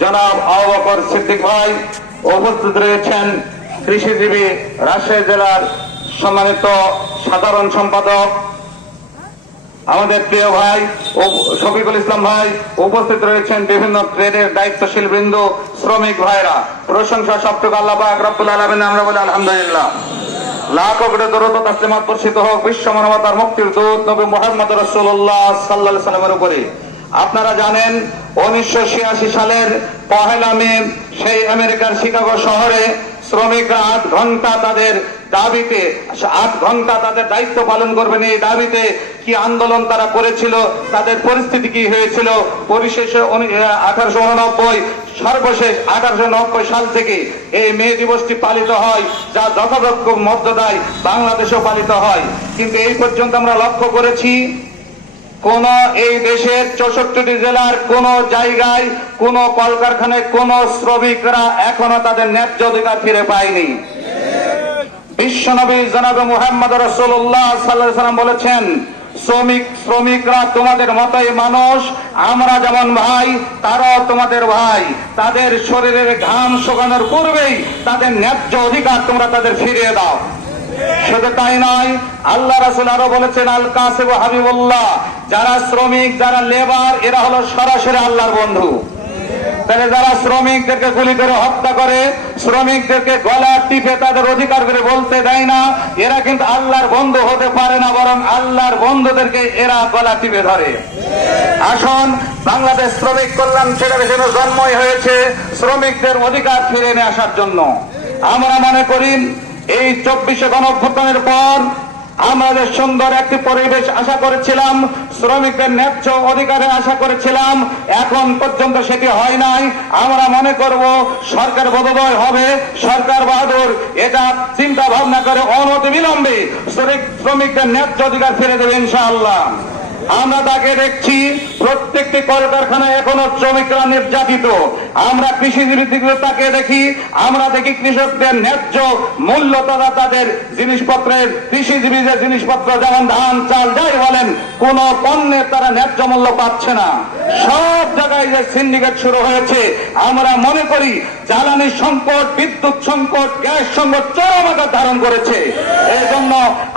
জনাব আবু বকর সিদ্দিক ভাই, উপস্থিত রয়েছেন কৃষিজীবী রাজশাহী জেলার সম্মানিত সাধারণ সম্পাদক আমাদের প্রিয় ভাই শফিকুল ইসলাম ভাই, উপস্থিত রয়েছেন বিভিন্ন ট্রেডের দায়িত্বশীল বৃন্দ, শ্রমিক ভাইরা। প্রশংসা সবটুকু আল্লাহ পাক রব্বুল আলামিন, আমরা বলি আলহামদুলিল্লাহ। লাখো কোটি দরুদ ও তাসলিমাত বর্ষিত হোক বিশ্ব মানবতার মুক্তির দূত নবী মুহাম্মদ রাসূলুল্লাহ সাল্লাল্লাহু আলাইহি সাল্লামের উপরে। আপনারা জানেন 1986 সালের 1 মে সেই আমেরিকার শিকাগো শহরে শ্রমিকরা 8 ঘন্টা তাদের দাবিতে 8 ঘন্টা তাদের দায়িত্ব পালন করবেন, এই দাবিতে কি আন্দোলন তারা করেছিল, তাদের পরিস্থিতি কি হয়েছিল। পরিশেষে 1889 সর্বশেষ 1890 সাল থেকে এই মে দিবসটি পালিত হয়, যা যথাযথ মর্যাদায় বাংলাদেশেও পালিত হয়। কিন্তু এই পর্যন্ত আমরা লক্ষ্য করেছি কোন এই দেশের 64টি জেলার কোন জায়গায় কোন কলকারখানায় কোন শ্রমিকরা এখনো তাদের ন্যায্য অধিকার ফিরে পায়নি। বিশ্বনবী জনাবে মুহাম্মদ রাসূলুল্লাহ সাল্লাল্লাহু আলাইহি সাল্লাম বলেছেন, শ্রমিকরা তোমাদের মতোই মানুষ, আমরা যেমন ভাই তারাও তোমাদের ভাই। তাদের শরীরের ঘাম শুকানোর পূর্বেই তাদের ন্যায্য অধিকার তোমরা তাদের ফিরিয়ে দাও। শুধু তাই নয়, আল্লাহ রাসূল আরো বলেছেন, আল কাসিব হাবিবুল্লাহ, যারা শ্রমিক যারা লেবার এরা হলো সরাসরি আল্লাহর বন্ধু। তাহলে যারা শ্রমিকদেরকে গুলি করে হত্যা করে, শ্রমিকদেরকে গলা টিপে তাদের অধিকার করে বলতে দেয় না, এরা কিন্তু আল্লাহর বন্ধু হতে পারে না, বরং আল্লাহর বন্ধুদেরকে এরা গলা টিপে ধরে। আসুন, বাংলাদেশ শ্রমিক কল্যাণ ফেডারেশনের জন্মই হয়েছে শ্রমিকদের অধিকার ফিরে নিয়ে আসার জন্য। আমরা মনে করি এই 24শে গণঅভ্যুত্থানের পর আমরা যে সুন্দর একটি পরিবেশ আশা করেছিলাম, শ্রমিকদের ন্যায্য অধিকারে আশা করেছিলাম, এখন পর্যন্ত সেটি হয় নাই। আমরা মনে করব সরকার বদল হবে, সরকার বাহাদুর এটা চিন্তা ভাবনা করে অনতিবিলম্বে শ্রমিকদের ন্যায্য অধিকার ফিরে দেবে ইনশাআল্লাহ। আমরা তাকে দেখছি প্রত্যেকটি কলকারখানায় এখনো শ্রমিকরা নির্যাতিত। আমরা কৃষিজীবীর দিকে তাকে দেখি, আমরা দেখি কৃষকদের ন্যায্য মূল্য তারা তাদের জিনিসপত্রের, কৃষিজীবী যে জিনিসপত্র যেমন ধান চাল যাই বলেন, কোন পণ্যের তারা ন্যায্য মূল্য পাচ্ছে না। সব জায়গায় যে সিন্ডিকেট শুরু হয়েছে, আমরা মনে করি জ্বালানি সংকট, বিদ্যুৎ সংকট, গ্যাস সংকট চরম আকার ধারণ করেছে। এই জন্য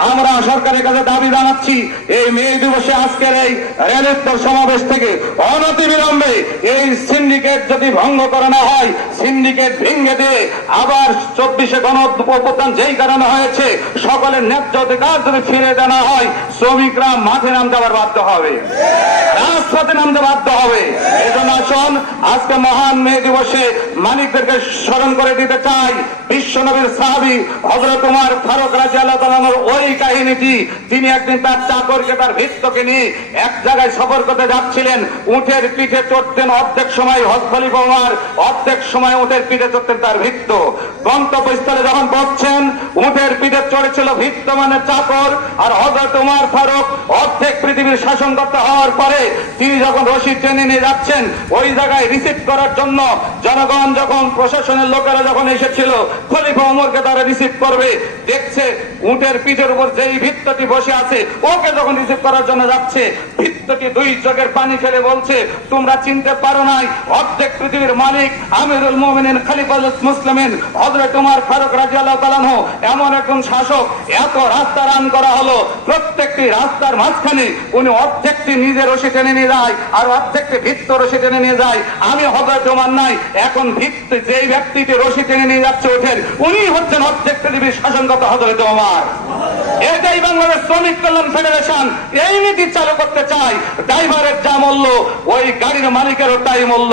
আমরা সরকারের কাছে দাবি জানাচ্ছি, এই মে দিবসে আজকের এই রেলওয়ে সমাবেশ থেকে অনতিবিলম্বে এই সিন্ডিকেট যদি ভঙ্গ করা না হয়, সিন্ডিকেট ভেঙে দিয়ে আবার 24শে গণঅভ্যুত্থান যেই কারণে হয়েছে সকলের ন্যায্য অধিকার যদি ফিরে দেওয়া হয়, শ্রমিকরা মাঠে নামতে আবার বাধ্য হবে, রাজপথে নামতে বাধ্য হবে। এই জন্য আসুন, আজকে মহান মে দিবসে মালিকদেরকে স্মরণ করে দিতে চাই বিশ্বনবীর সাহাবী হযরত ওমর ফারুক রাদিয়াল্লাহু তাআলা ওই কাহিনীটি। তিনি একদিন তার চাকরকে, তার ভৃত্যকে নিয়ে এক জায়গায় সফর করতে যাচ্ছিলেন, উটের পিঠে চড়তেন অর্ধেক সময় খলিফা ওমর, অর্ধেক সময় উটের পিঠে চড়তেন তার ভৃত্য। গন্তব্যস্থলে যখন পৌঁছছেন, উটের পিঠে চড়েছিল ভৃত্য মানে চাকর, আর হযরত ওমর ফারুক অর্ধেক পৃথিবীর শাসন করতে হওয়ার পরে তিনি যখন রশি টেনে নিয়ে যাচ্ছেন, ওই জায়গায় রিসিভ করার জন্য জনগণ যখন, প্রশাসনের লোকেরা যখন এসেছিল খলিফা ওমরকে তারা রিসিভ করবে, দেখছে উটের পিঠের উপর যেই ভৃত্যটি বসে আছে, ওকে যখন রিসিভ করার জন্য যাচ্ছে, ভৃত্যটি 2 চোখের পানি ফেলে বলছে, তোমরা চিনতে পারো নাই অর্ধেক পৃথিবীর মালিক আমিরুল মুমিনিন খলিফাতুল মুসলিমিন হযরত ওমর ফারুক রাদিয়াল্লাহু তাআলা আনহু এমন একজন শাসক। এত রাস্তা রান করা হলো, প্রত্যেকটি রাস্তার মাঝখানে উনি অর্ধেকটি নিজে রশি টেনে নিয়ে যায় আর অর্ধেকটি ভৃত্য রশি টেনে নিয়ে যায়। আমি হযরত ওমর নাই, এখন ভৃত্য যেই ব্যক্তিটি রশি টেনে নিয়ে যাচ্ছে ওঠের, উনি হচ্ছেন অর্ধেক পৃথিবীর শাসনকর্তা হযরত ওমর। এটাই বাংলাদেশ শ্রমিক কল্যাণ ফেডারেশন এই নীতি চালু করতে চায়। ড্রাইভারের যা মূল্য, ওই গাড়ির মালিকেরও তাই মূল্য,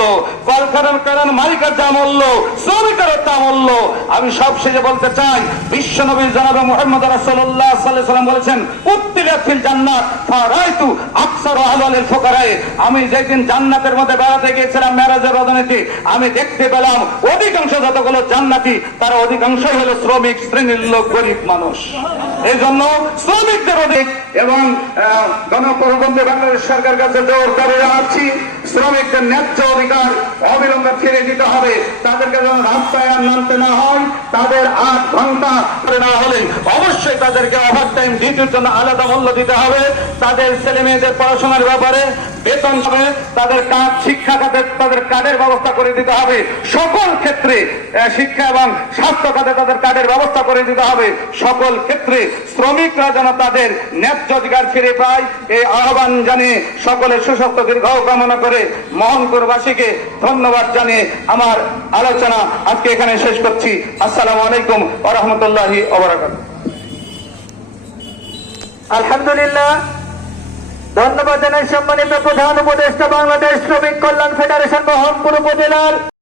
কলকারখানার মালিকের যা মূল্য, শ্রমিকেরও তা মূল্য। আমি সবশেষে বলতে চাই, বিশ্বনবী জনাবে মুহাম্মদ রাসূলুল্লাহ সাল্লাল্লাহু আলাইহি ওয়াসাল্লাম বলেছেন, উত্তিলাত ফিল জান্নাত ফারাইতু আকসার আহলিল ফুকারা। আমি যেদিন জান্নাতের মধ্যে বেড়াতে গিয়েছিলাম মেরাজের রজনীতে, আমি দেখতে পেলাম অধিকাংশ যতগুলো জান্নাতি তারা অধিকাংশই হলো শ্রমিক শ্রেণীর লোক, গরিব মানুষ। এই জন্য শ্রমিকদের অধিক এবং গণপ্রজাতন্ত্রী বাংলাদেশ সরকারের কাছে জোর দাবি জানাচ্ছি, শ্রমিকদের ন্যায্য অধিকার অবিলম্বে ফিরে দিতে হবে। তাদেরকে যেন রাস্তায় আর নামতে না হয়, তাদের 8 ঘন্টা না হলে অবশ্যই তাদেরকে ওভারটাইম ডিউটির জন্য আলাদা মূল্য দিতে হবে। তাদের ছেলে মেয়েদের পড়াশোনার ব্যাপারে বেতন হবে, তাদের কাজ শিক্ষা খাতে তাদের কার্ডের ব্যবস্থা করে দিতে হবে, সকল ক্ষেত্রে শিক্ষা এবং স্বাস্থ্য খাতে তাদের কার্ডের ব্যবস্থা করে দিতে হবে, সকল ক্ষেত্রে শ্রমিকরা যেন তাদের ন্যায্য অধিকার ফিরে পায়, এই আহ্বান জানিয়ে সকলের সুস্বাস্থ্য দীর্ঘ কামনা করে মোহনপুরবাসীকে ধন্যবাদ জানিয়ে আমার আলোচনা আজকে এখানে শেষ করছি। আসসালামু আলাইকুম ওয়া রাহমাতুল্লাহি ওয়া বারাকাতুহু। আলহামদুলিল্লাহ, ধন্যবাদ জানাই সম্মানিত প্রধান উপদেষ্টা বাংলাদেশ শ্রমিক কল্যাণ ফেডারেশন মোহনপুর উপজেলার